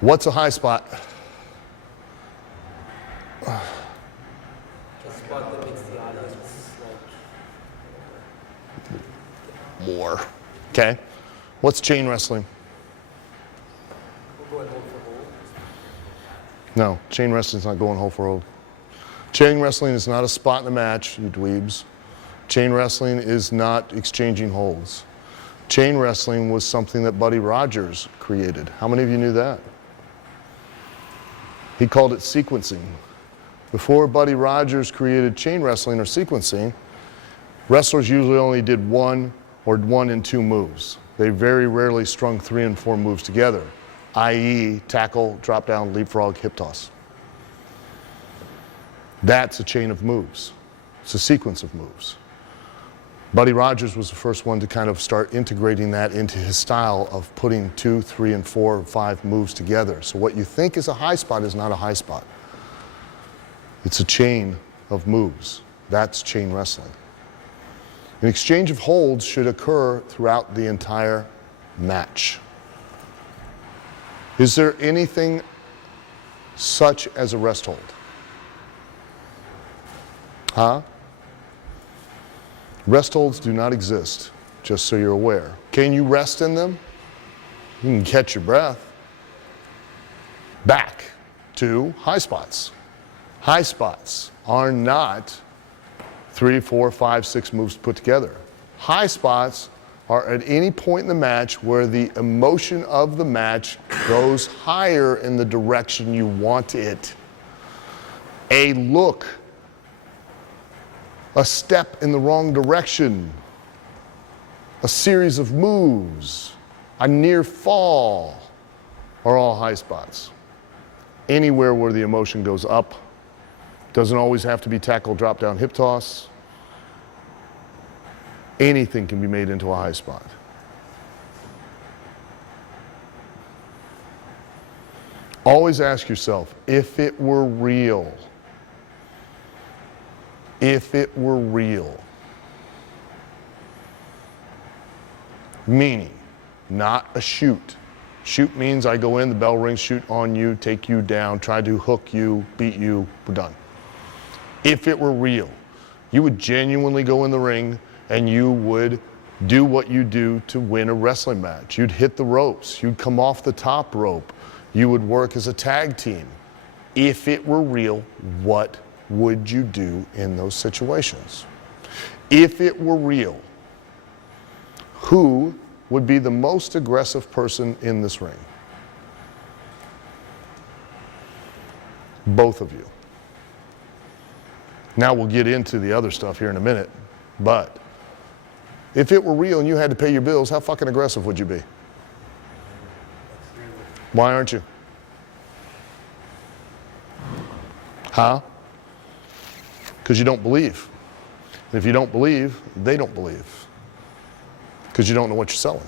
What's a high spot? A spot that makes the audience like More. Okay. What's chain wrestling? we're going hold for hold. No, chain wrestling's not going hold for hold. Chain wrestling is not a spot in the match, you dweebs. Chain wrestling is not exchanging holds. Chain wrestling was something that Buddy Rogers created. How many of you knew that? He called it sequencing. Before Buddy Rogers created chain wrestling or sequencing, wrestlers usually only did one or 1 and 2 moves. They very rarely strung 3 and 4 moves together, i.e. tackle, drop down, leapfrog, hip toss. That's a chain of moves. It's a sequence of moves. Buddy Rogers was the first one to kind of start integrating that into his style of putting 2, 3, and 4, 5 moves together. So what you think is a high spot is not a high spot. It's a chain of moves. That's chain wrestling. An exchange of holds should occur throughout the entire match. Is there anything such as a rest hold? Huh? Rest holds do not exist, just so you're aware. Can you rest in them? You can catch your breath. Back to high spots. High spots are not 3, 4, 5, 6 moves put together. High spots are at any point in the match where the emotion of the match goes higher in the direction you want it. A look, a step in the wrong direction, a series of moves, a near fall are all high spots. Anywhere where the emotion goes up, doesn't always have to be tackle, drop down, hip toss. Anything can be made into a high spot. Always ask yourself, if it were real, if it were real, meaning not a shoot. Shoot means I go in, the bell rings, shoot on you, take you down, try to hook you, beat you, we're done. If it were real, you would genuinely go in the ring and you would do what you do to win a wrestling match. You'd hit the ropes, you'd come off the top rope, you would work as a tag team. If it were real, what would you do in those situations? If it were real, who would be the most aggressive person in this ring? Both of you. Now we'll get into the other stuff here in a minute, but if it were real and you had to pay your bills, how fucking aggressive would you be? Why aren't you? Huh? Because you don't believe. And if you don't believe, they don't believe. Because you don't know what you're selling.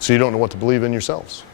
So you don't know what to believe in yourselves.